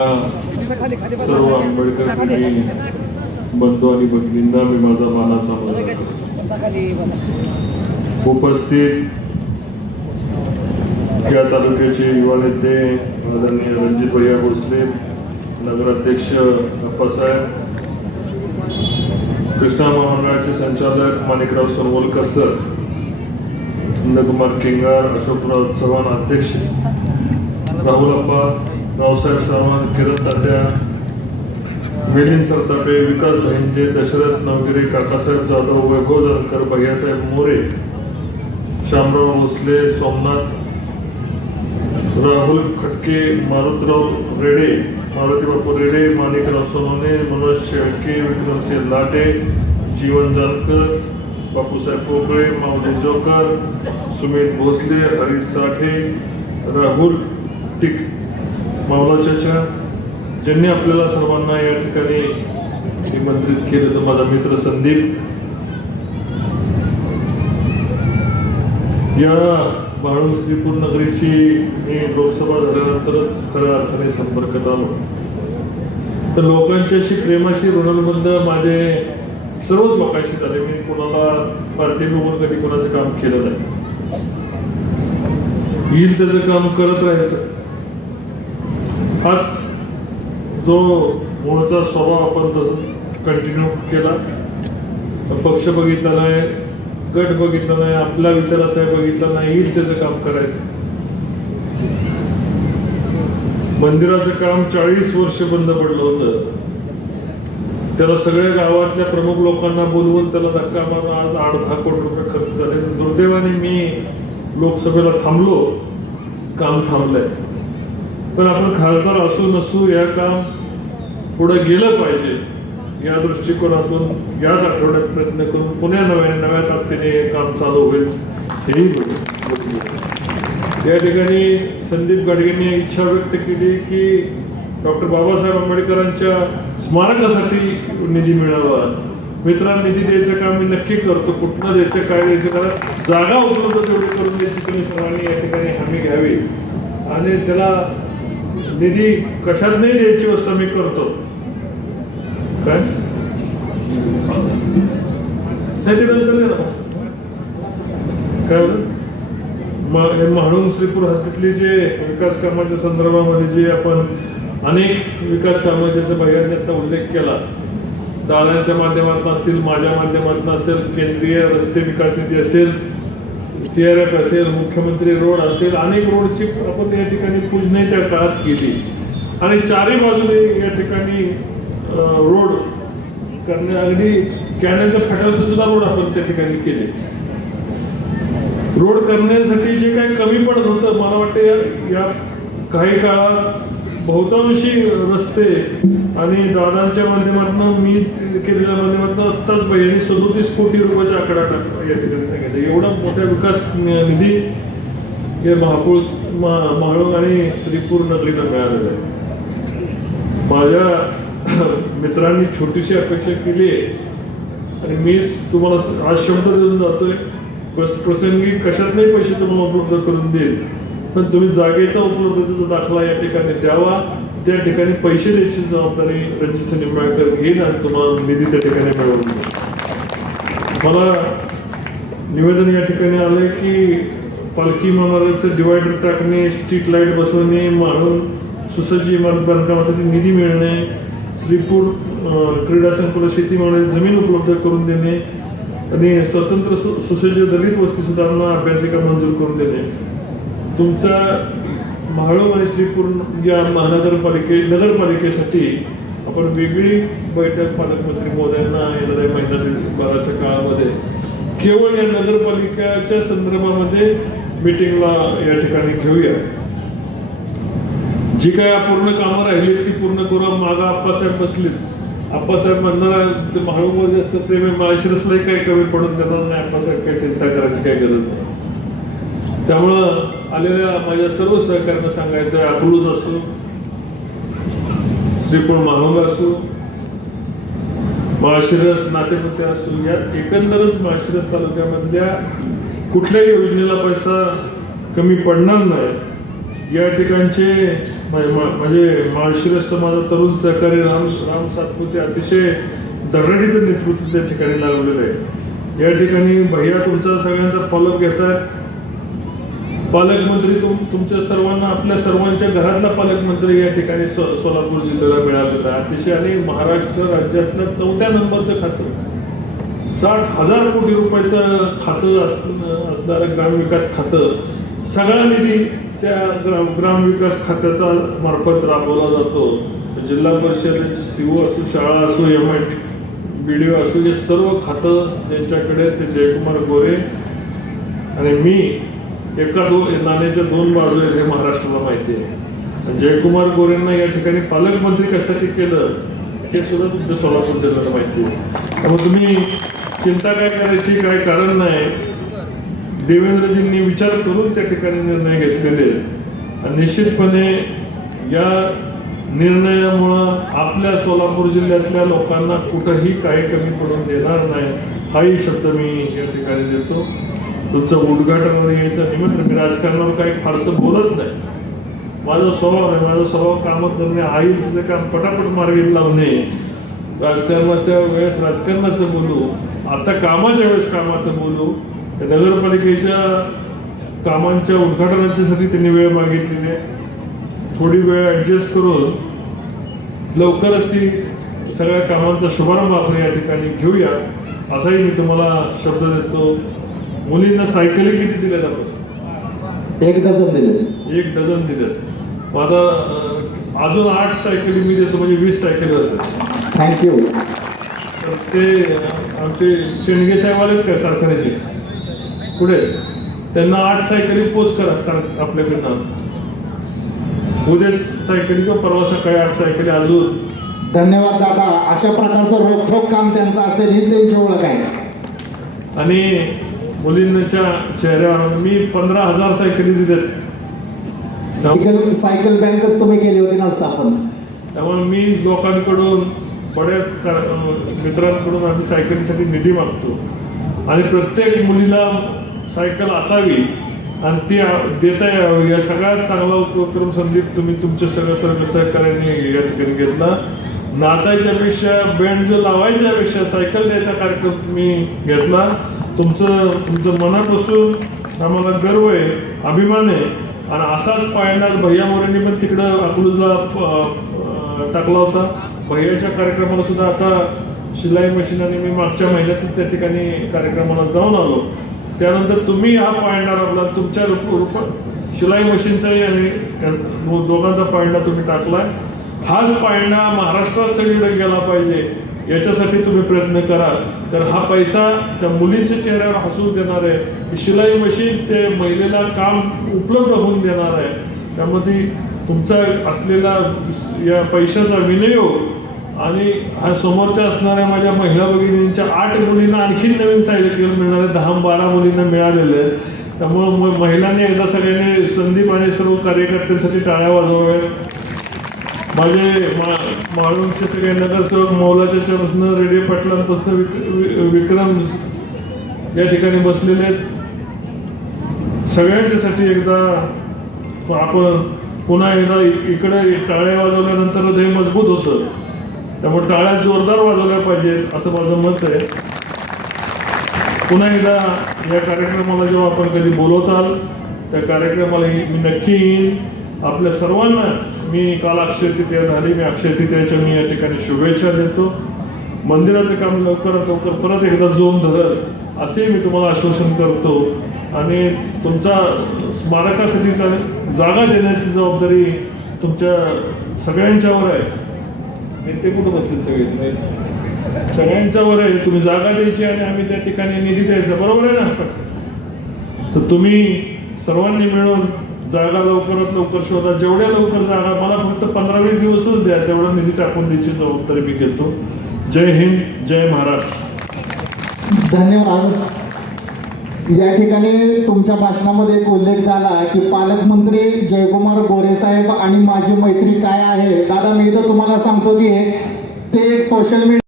सर्व आंबेडकर बंधू आणि भगिनींना मी माझा मानाचा उपस्थित या तालुक्याचे युवा नेते आदरणीय रणजित भैया भोसले, नगराध्यक्ष अप्पासाहेब, कृष्णा महामंडळाचे संचालक माणिकराव सोनवलकर सर, नंदकुमार केंगार, अशोकराव चव्हाण अध्यक्ष, राहुल अप्पा, रावसाहेब सावंत, किरण तात्या, मिलिंद सरतापे, विकास भाईंजे, दशरथ नवगिरे, काकासाहेब जाधव, वैभव जानकर, भैयासाहेब मोरे, श्यामराव भोसले, सोमनाथ, राहुल खटके, मारुतराव रेडे, मारुती बापू रेडे, माणिकराव सोनवणे, मनोज शेळके, विक्रमसिंह लाटे, जीवन जानकर, बापूसाहेब पोकळे, माऊली जोकर, सुमित भोसले, हरीश साठे, राहुल टिक, मावला चाचा, ज्यांनी आपल्याला सर्वांना या ठिकाणी निमंत्रित केले, तर माझा मित्र संदीप, या बाळूम श्रीपूर नगरीची मी लोकसभा झाल्यानंतरच खऱ्या अर्थाने संपर्कात आलो. तर लोकांच्याशी प्रेमाशी ऋणबंध माझे सर्वच लोकांशी झाले. मी कोणाला पार्टी बघून कधी कोणाचं काम केलं नाही. येईल त्याचं काम करत राहायचं. हाच जो मूळचा स्वभाव आपण तसंच कंटिन्यू केला. पक्ष बघितला नाही, गट बघितला नाही, आपल्या विचाराचा बघितला नाही, येईल त्याचं काम करायचं. मंदिराचं काम 40 वर्ष बंद पडलं होतं. त्याला सगळ्या गावातल्या प्रमुख लोकांना बोलवून त्याला धक्का मारून आज 8-10 कोटी रुपये खर्च झाले. दुर्दैवाने मी लोकसभेला थांबलो, काम थांबलंय. पण आपण खासदार असू नसू या काम पुढे गेलं पाहिजे या दृष्टिकोनातून याच आठवड्यात प्रयत्न करून पुन्हा नव्या ताकदीने काम चालू होईल हेही बघू. या ठिकाणी संदीप गाडगेंनी इच्छा व्यक्त केली की डॉक्टर बाबासाहेब आंबेडकरांच्या स्मारकासाठी निधी मिळावा. मित्रांना निधी द्यायचं काम मी नक्की करतो. कुठनं द्यायचं, काय द्यायचं, त्याला जागा उपलब्ध तेवढी करून द्यायची तुम्ही सर्वांनी या ठिकाणी हमी घ्यावी आणि त्याला निधी कशात नाही द्यायची व्यवस्था मी करतो. काय त्याच्यानंतर काय म्हाळुंग श्रीपूर हद्दीतली जे विकास कामाच्या संदर्भामध्ये जे आपण अनेक विकास कामं ज्याचा भैयाने आता उल्लेख केला, दादांच्या माध्यमातून असतील, माझ्या माध्यमातून असेल, केंद्रीय रस्ते विकास निधी असेल, CRF असेल, मुख्यमंत्री रोड असेल, अनेक रोडची आपण या ठिकाणी पूजने त्या काळात केली आणि चारही बाजूने या ठिकाणी रोड करणे, अगदी कॅनलच्या फाट्यावरचे सुद्धा रोड आपण त्या ठिकाणी केले. रोड करण्यासाठी जे काही कमी पडत होतं, मला वाटतं या काही काळात बहुतांशी रस्ते आणि दादांच्या माध्यमातून मी केलेल्या माध्यमातून आत्ताच भैयानी 37 कोटी रुपयाचा आकडा या ठिकाणी सांगितलं. एवढा मोठा विकास निधी या म्हाळुंग आणि श्रीपूर नगरीला मिळालेला आहे. माझ्या मित्रांनी छोटीशी अपेक्षा केली आहे आणि मी तुम्हाला आज शब्द देऊन जातोय, प्रसंगी कशात नाही पैसे तुम्हाला उपलब्ध करून देईल, पण तुम्ही जागेचा उपलब्धतेचा दाखला या ठिकाणी द्यावा. त्या ठिकाणी पैसे द्यायची जबाबदारी रणजित निंबाळकर घेईन आणि तुम्हाला निधी त्या ठिकाणी मिळवून देईल. मला निवेदन या ठिकाणी आलं की पालखी महामार्गाचं डिवायडर टाकणे, स्ट्रीट लाईट बसवणे, म्हाळुंग सुसज्ज इमारत बांधकामासाठी निधी मिळणे, श्रीपूर क्रीडा संकुल शेती मावळाची जमीन उपलब्ध करून देणे आणि स्वतंत्र सुसज्ज दलित वस्ती सुधारणा अभ्यासिका मंजूर करून देणे. तुमच्या म्हाळुंग आणि श्रीपूर या नगरपालिकेसाठी आपण वेगळी बैठक पालकमंत्री महोदयांना येणाऱ्या महिन्याभराच्या काळामध्ये केवळ या नगरपालिकेच्या संदर्भामध्ये मीटिंगला या ठिकाणी घेऊया. जी काही अपूर्ण कामं राहिली ती पूर्ण करू. मागा आप्पासाहेब बसलेत. आप्पासाहेब म्हणणार म्हाळुंगमध्ये जास्त प्रेम आहे, माळशिरसलाही काही कमी पडून देणार नाही. आप्पासाहेब काही चिंता करायची काही गरज नाही. त्यामुळं आलेल्या माझ्या सर्व सहकार्यांना सांगायचं, अकलूज असो, श्रीपूर म्हाळुंग असो, माळशिरस नातेपुते असो, या एकंदरच माळशिरस तालुक्यामधल्या कुठल्याही योजनेला पैसा कमी पडणार नाही. या ठिकाणचे म्हणजे माळशिरस समाजा तरुण सहकारी राम सातपुते अतिशय धडाडीचं नेतृत्व त्या ठिकाणी लागलेलं आहे. या ठिकाणी भैया तुमचा सगळ्यांचा फॉलोअप घेतात. पालकमंत्री तुमच्या सर्वांना, आपल्या सर्वांच्या घरातला पालकमंत्री या ठिकाणी सोलापूर जिल्ह्याला मिळालेला आहे. अतिशय आणि महाराष्ट्र राज्यातलं 4थ्या नंबरचं खातं, 60,000 कोटी रुपयाचं खातं असणारं ग्रामविकास खातं, सगळा निधी त्या ग्रामविकास खात्याचा मार्फत राबवला जातो. जिल्हा परिषद, सीओ असो, शाळा असो, MIT, BDO असो, हे सर्व खातं ज्यांच्याकडे ते जयकुमार गोरे आणि मी एका नाण्याच्या 2 बाजू आहेत हे महाराष्ट्राला माहिती आहे. जयकुमार गोरेंना या ठिकाणी पालकमंत्री कशासाठी केलं हे सुद्धा तुमच्या सोलापूर जिल्ह्याला माहिती आहे. त्यामुळे तुम्ही चिंता काय करायची, काय कारण नाही. देवेंद्रजींनी विचार करून त्या ठिकाणी निर्णय घेतलेले आणि निश्चितपणे या निर्णयामुळं आपल्या सोलापूर जिल्ह्यातल्या लोकांना कुठंही काही कमी पडून देणार नाही, हाही शब्द मी या ठिकाणी देतो. तुमचं उद्घाटनावर यायचं निमित्त, मी राजकारणावर काही फारसं बोलत नाही. माझा स्वभाव आहे, माझा स्वभाव कामं करणे, आई तिचं काम पटापट मार्गी लावणे. राजकारणाच्या वेळेस राजकारणाचं बोलू, आता कामाच्या वेळेस कामाचं बोलू. नगरपालिकेच्या कामांच्या उद्घाटनाच्यासाठी त्यांनी वेळ मागितलेली आहे. थोडी वेळ ॲडजस्ट करून लवकरच ती सगळ्या कामांचा शुभारंभ आपण या ठिकाणी घेऊया, असाही मी तुम्हाला शब्द देतो. मुलींना सायकली किती दिल्यात आपण? 1 डझन दिले. 1 डझन दिल्यात. आता अजून 8 सायकली मी देतो, म्हणजे 20 सायकली जातात. थँक्यू. तर ते आमचे शेंडगे साहेब आलेत का कारखान्याचे पुढे, त्यांना 8 सायकली पोच करा आपल्याकडनं. उद्याच सायकली किंवा परवा सकाळी 8 सायकली अजून. धन्यवाद दादा. अशा प्रकारचं रोखोक काम त्यांचं असेल हीच त्यांची ओळख आहे. आणि मुलींच्या चेहऱ्यावर मी 15,000 सायकली दिल्यात. सायकल बँकच तुम्ही केली होती ना स्थापन. त्यामुळे मी लोकांकडून, बऱ्याच मित्रांकडून आम्ही सायकलीसाठी निधी मागतो आणि प्रत्येक मुलीला सायकल असावी आणि ती देता यावी, या सगळ्यात चांगला उपक्रम संदीप तुम्ही तुमच्या सगळं सहकार्याने या ठिकाणी घेतला. नाचायच्यापेक्षा, बँड जो लावायच्यापेक्षा सायकल द्यायचा कार्यक्रम तुम्ही घेतला. तुमचं मनापासून आम्हाला गर्व आहे, अभिमान आहे. आणि असाच पायंडा भैया मोरेंनी पण तिकडं अकलूजला टाकला होता. भैयाच्या कार्यक्रमाला सुद्धा आता शिलाई मशीन आणि मी मागच्या महिन्यातच त्या ठिकाणी कार्यक्रमाला जाऊन आलो. त्यानंतर तुम्ही हा पायंडा आपला तुमच्या शिलाई मशीनचाही आणि दोघांचा पायंडा तुम्ही टाकलाय. हाच पायंडा महाराष्ट्रात सगळीकडे गेला पाहिजे, याच्यासाठी तुम्ही प्रयत्न करा. तर हा पैसा त्या मुलींच्या चेहऱ्यावर हसू देणार आहे. शिलाई मशीन ते महिलेला काम उपलब्ध होऊन देणार आहे. त्यामध्ये तुमचा असलेला या पैशाचा विनियोग आणि हा समोरच्या असणाऱ्या माझ्या महिला भगिनींच्या 8 मुलींना आणखी नवीन सायकल मिळणार आहे. 10-12 मुलींना मिळालेले आहेत. त्यामुळं महिलांनी एकदा सगळ्यांनी, संदीप आणि सर्व कार्यकर्त्यांसाठी टाळ्या वाजवाव्यात. माझे माळूंचे सगळे नगरसेवक मौलाच्या चरसनं, रेडिओ पाटलांपासून विक्रम या ठिकाणी बसलेले आहेत. सगळ्यांच्यासाठी एकदा आपण पुन्हा एकदा इकडे टाळ्या वाजवल्यानंतर हृदय मजबूत होतं. त्यामुळे टाळ्या जोरदार वाजवल्या पाहिजेत असं माझं मत आहे. पुन्हा एकदा या कार्यक्रमाला जेव्हा आपण कधी बोलवताल त्या कार्यक्रमाला मी नक्की येईन. आपल्या सर्वांना मी काल अक्षय तृतीया झाली, मी अक्षय तृतीयाच्या मी या ठिकाणी शुभेच्छा देतो. मंदिराचं काम लवकरात लवकर परत एकदा जोम धरल असे मी तुम्हाला आश्वासन करतो. आणि तुमचा स्मारकासाठीचा जागा देण्याची जबाबदारी तुमच्या सगळ्यांच्यावर आहे. ते कुठं बसतील सगळे, सगळ्यांच्यावर आहे. तुम्ही जागा द्यायची आणि आम्ही त्या ठिकाणी निधी द्यायचा, बरोबर आहे ना? तर तुम्ही सर्वांनी मिळून जागा लवकरात लवकर शोधा. जेवढ्या लवकर जागा, मला फक्त 15-20 दिवसच द्या, तेवढा निधी टाकून द्यायची जबाबदारी मी घेतो. जय हिंद, जय महाराष्ट्र. धन्यवाद. या ठिकाणी तुमच्या भाषणामध्ये एक उल्लेख झाला की पालकमंत्री जयकुमार गोरे साहेब आणि माझी मैत्री काय आहे. दादा, मी तर तुम्हाला सांगतो की ते एक सोशल मीडिया